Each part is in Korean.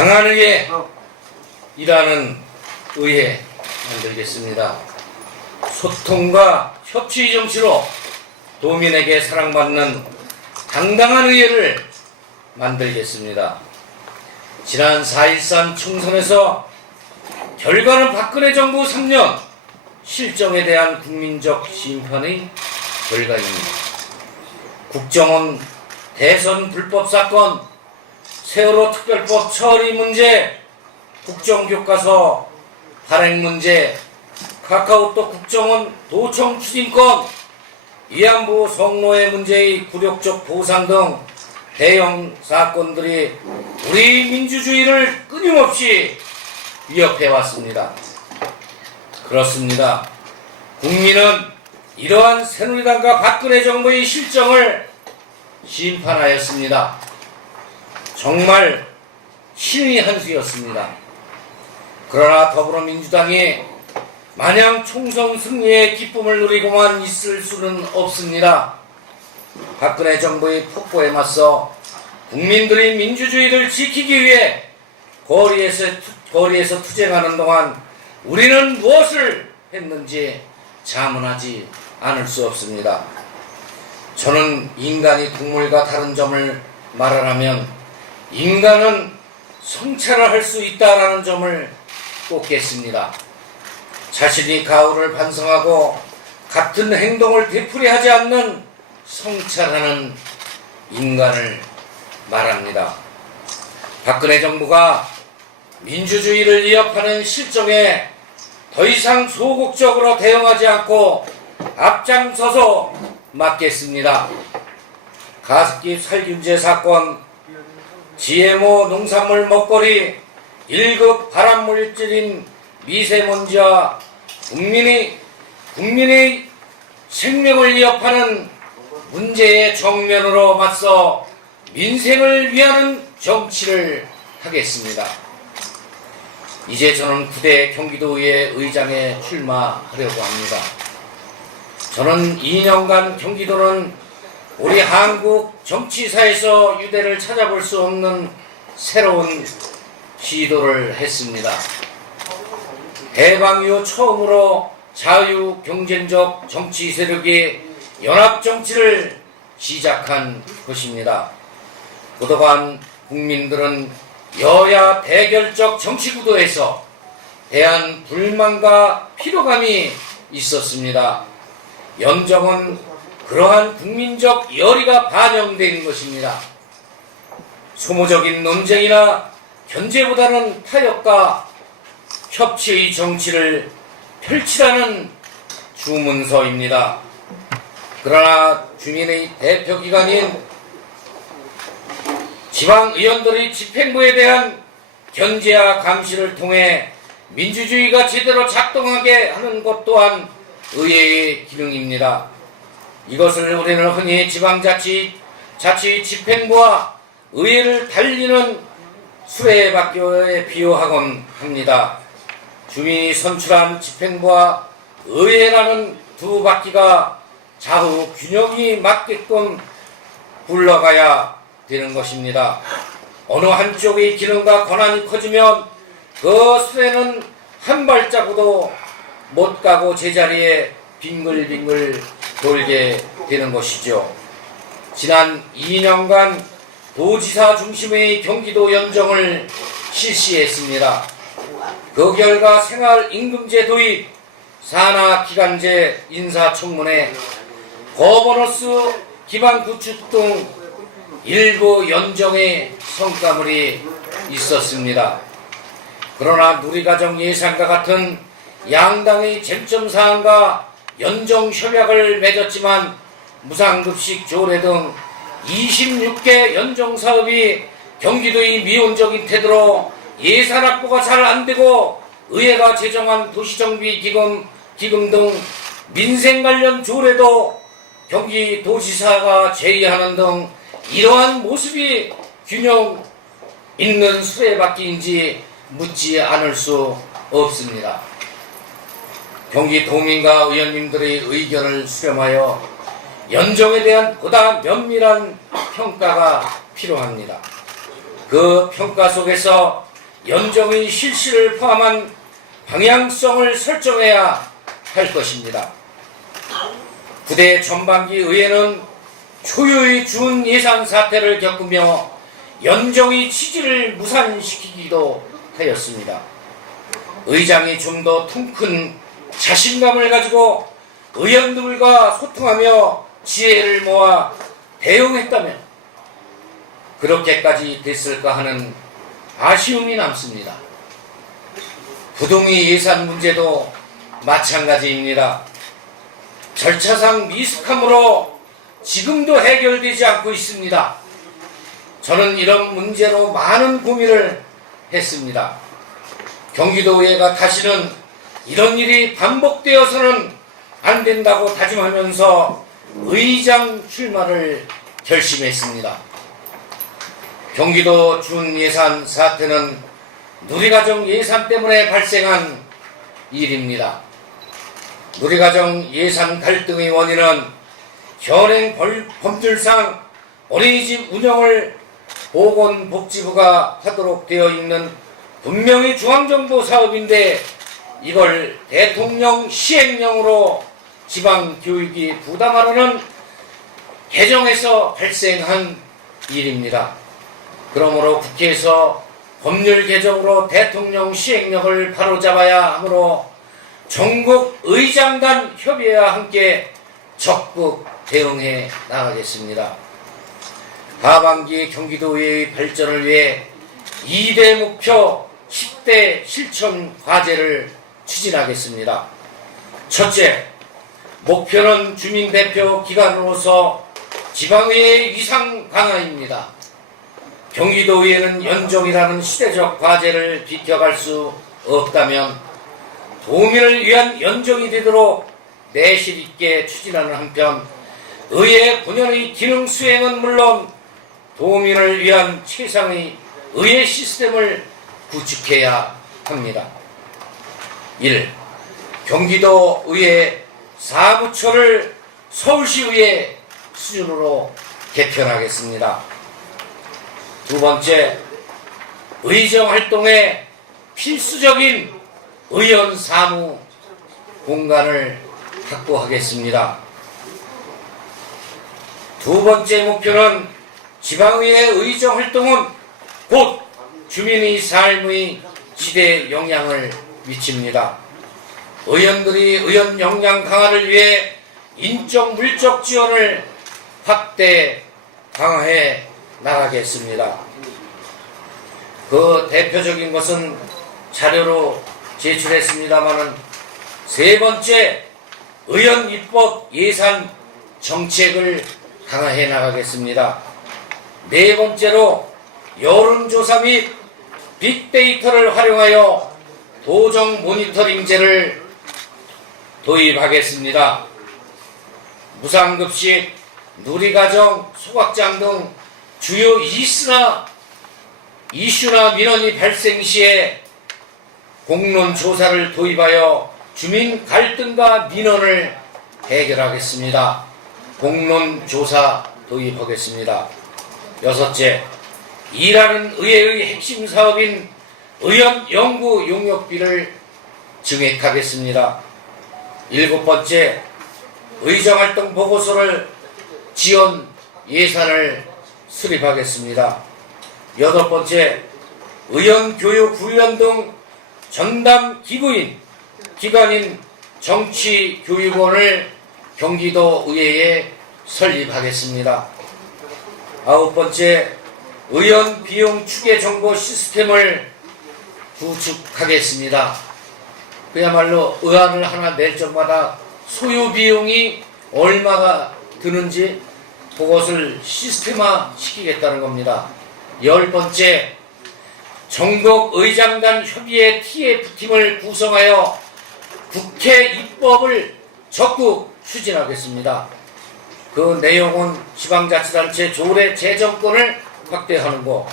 강한의회 일하는 의회 만들겠습니다. 소통과 협치 정치로 도민에게 사랑받는 당당한 의회를 만들겠습니다. 지난 4.13 총선에서 결과는 박근혜 정부 3년 실정에 대한 국민적 심판의 결과입니다. 국정원 대선 불법 사건, 세월호 특별법 처리 문제, 국정교과서 발행 문제, 카카오톡 국정원 도청 추진권, 위안부 성노예 문제의 굴욕적 보상 등 대형 사건들이 우리 민주주의를 끊임없이 위협해왔습니다. 그렇습니다. 국민은 이러한 새누리당과 박근혜 정부의 실정을 심판하였습니다. 정말 신의 한 수였습니다. 그러나 더불어민주당이 마냥 총선 승리의 기쁨을 누리고만 있을 수는 없습니다. 박근혜 정부의 폭포에 맞서 국민들이 민주주의를 지키기 위해 거리에서 투쟁하는 동안 우리는 무엇을 했는지 자문하지 않을 수 없습니다. 저는 인간이 동물과 다른 점을 말하라면 인간은 성찰을 할 수 있다라는 점을 꼽겠습니다. 자신이 가오를 반성하고 같은 행동을 되풀이하지 않는 성찰하는 인간을 말합니다. 박근혜 정부가 민주주의를 위협하는 실정에 더 이상 소극적으로 대응하지 않고 앞장서서 막겠습니다. 가습기 살균제 사건, GMO 농산물 먹거리, 1급 발암물질인 미세먼지와 국민의 생명을 위협하는 문제의 정면으로 맞서 민생을 위하는 정치를 하겠습니다. 이제 저는 9대 경기도의회 의장에 출마하려고 합니다. 저는 2년간 경기도는 우리 한국 정치사에서 유대를 찾아볼 수 없는 새로운 시도를 했습니다. 해방 이후 처음으로 자유 경쟁적 정치 세력이 연합 정치를 시작한 것입니다. 그동안 국민들은 여야 대결적 정치 구도에서 대한 불만과 피로감이 있었습니다. 연정은 그러한 국민적 열의가 반영된 것입니다. 소모적인 논쟁이나 견제보다는 타협과 협치의 정치를 펼치라는 주문서입니다. 그러나 주민의 대표기관인 지방의원들의 집행부에 대한 견제와 감시를 통해 민주주의가 제대로 작동하게 하는 것 또한 의회의 기능입니다. 이것을 우리는 흔히 지방자치 집행부와 의회를 달리는 수레바퀴에 비유하곤 합니다. 주민이 선출한 집행부와 의회라는 두 바퀴가 좌우 균형이 맞게끔 굴러가야 되는 것입니다. 어느 한쪽의 기능과 권한이 커지면 그 수레는 한 발자국도 못 가고 제자리에 빙글빙글 돌게 되는 것이죠. 지난 2년간 도지사 중심의 경기도 연정을 실시했습니다. 그 결과 생활임금제 도입, 산하기간제 인사청문회, 거버너스 기반 구축 등 일부 연정의 성과물이 있었습니다. 그러나 누리과정 예산과 같은 양당의 쟁점사항과 연정 협약을 맺었지만 무상급식 조례 등 26개 연정사업이 경기도의 미온적인 태도로 예산 확보가 잘 안되고 의회가 제정한 도시정비기금 등 민생 관련 조례도 경기도지사가 제의하는 등 이러한 모습이 균형 있는 수레바퀴인지 묻지 않을 수 없습니다. 경기도민과 의원님들의 의견을 수렴하여 연정에 대한 보다 면밀한 평가가 필요합니다. 그 평가 속에서 연정의 실시를 포함한 방향성을 설정해야 할 것입니다. 부대 전반기 의회는 초유의 준 예산 사태를 겪으며 연정의 취지를 무산시키기도 하였습니다. 의장이 좀 더 통큰 자신감을 가지고 의원들과 소통하며 지혜를 모아 대응했다면 그렇게까지 됐을까 하는 아쉬움이 남습니다. 부동의 예산 문제도 마찬가지입니다. 절차상 미숙함으로 지금도 해결되지 않고 있습니다. 저는 이런 문제로 많은 고민을 했습니다. 경기도의회가 다시는 이런 일이 반복되어서는 안 된다고 다짐하면서 의장 출마를 결심했습니다. 경기도 준예산 사태는 누리과정 예산 때문에 발생한 일입니다. 누리과정 예산 갈등의 원인은 현행 법률상 어린이집 운영을 보건복지부가 하도록 되어 있는 분명히 중앙정부 사업인데 이걸 대통령 시행령으로 지방교육이 부담하려는 개정에서 발생한 일입니다. 그러므로 국회에서 법률 개정으로 대통령 시행령을 바로잡아야 하므로 전국 의장단 협의회와 함께 적극 대응해 나가겠습니다. 하반기 경기도의회의 발전을 위해 2대 목표 10대 실천 과제를 추진하겠습니다. 첫째, 목표는 주민대표 기관으로서 지방의회의 위상 강화입니다. 경기도의회는 연정이라는 시대적 과제를 비켜갈 수 없다면 도민을 위한 연정이 되도록 내실 있게 추진하는 한편 의회 본연의 기능 수행은 물론 도민을 위한 최상의 의회 시스템을 구축해야 합니다. 1. 경기도 의회 사무처를 서울시의회 수준으로 개편하겠습니다. 두 번째, 의정활동에 필수적인 의원 사무 공간을 확보하겠습니다. 두 번째 목표는 지방의회 의정활동은 곧 주민의 삶의 지대 영향을 미칩니다. 의원들이 의원 역량 강화를 위해 인적 물적 지원을 확대 강화해 나가겠습니다. 그 대표적인 것은 자료로 제출했습니다마는 세 번째, 의원 입법 예산 정책을 강화해 나가겠습니다. 네 번째로 여론조사 및 빅데이터를 활용하여 도정 모니터링제를 도입하겠습니다. 무상급식, 누리과정, 소각장 등 주요 이슈나 민원이 발생 시에 공론조사를 도입하여 주민 갈등과 민원을 해결하겠습니다. 공론조사 도입하겠습니다. 여섯째, 일하는 의회의 핵심 사업인 의원 연구 용역비를 증액하겠습니다. 일곱 번째, 의정활동 보고서를 지원 예산을 수립하겠습니다. 여덟 번째, 의원 교육 훈련 등 전담 기관인 정치교육원을 경기도 의회에 설립하겠습니다. 아홉 번째, 의원 비용 추계 정보 시스템을 구축하겠습니다. 그야말로 의안을 하나 낼 적마다 소요 비용이 얼마가 드는지 그것을 시스템화 시키겠다는 겁니다. 열 번째, 전국 의장단 협의회 TF팀을 구성하여 국회 입법을 적극 추진하겠습니다. 그 내용은 지방자치단체 조례 재정권을 확대하는 것.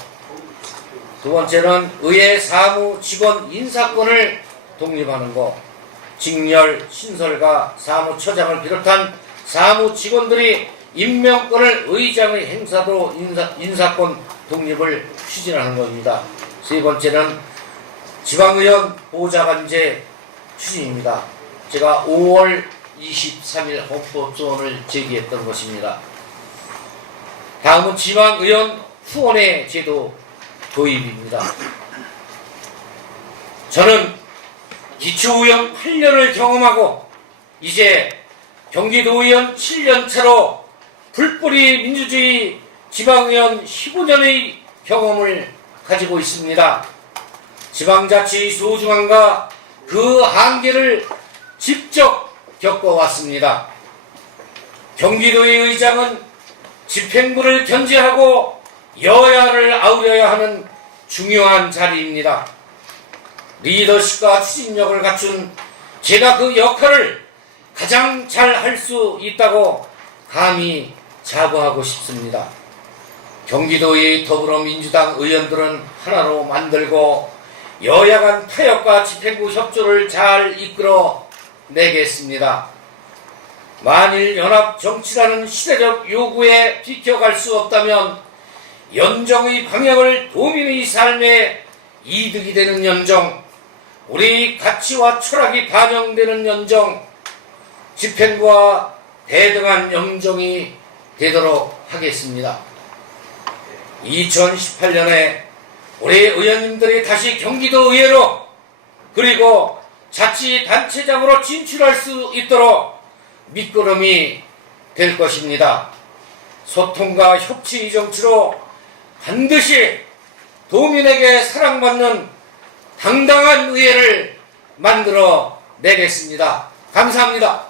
두 번째는 의회 사무 직원 인사권을 독립하는 것. 직렬, 신설가, 사무처장을 비롯한 사무 직원들이 임명권을 의장의 행사로 인사권 독립을 추진하는 것입니다. 세 번째는 지방의원 보좌관제 추진입니다. 제가 5월 23일 헌법소원을 제기했던 것입니다. 다음은 지방의원 후원의 제도 도입입니다. 저는 기초의원 8년을 경험하고 이제 경기도의원 7년차로 불뿌리 민주주의 지방의원 15년의 경험을 가지고 있습니다. 지방자치의 소중함과 그 한계를 직접 겪어왔습니다. 경기도의 의장은 집행부를 견제하고 여야를 아우려야 하는 중요한 자리입니다. 리더십과 추진력을 갖춘 제가 그 역할을 가장 잘 할 수 있다고 감히 자부하고 싶습니다. 경기도의 더불어민주당 의원들은 하나로 만들고 여야 간 타협과 집행부 협조를 잘 이끌어 내겠습니다. 만일 연합 정치라는 시대적 요구에 비켜갈 수 없다면 연정의 방향을 도민의 삶에 이득이 되는 연정, 우리 가치와 철학이 반영되는 연정, 집행부와 대등한 연정이 되도록 하겠습니다. 2018년에 우리 의원님들이 다시 경기도 의회로 그리고 자치단체장으로 진출할 수 있도록 밑거름이 될 것입니다. 소통과 협치의 정치로 반드시 도민에게 사랑받는 당당한 의회를 만들어 내겠습니다. 감사합니다.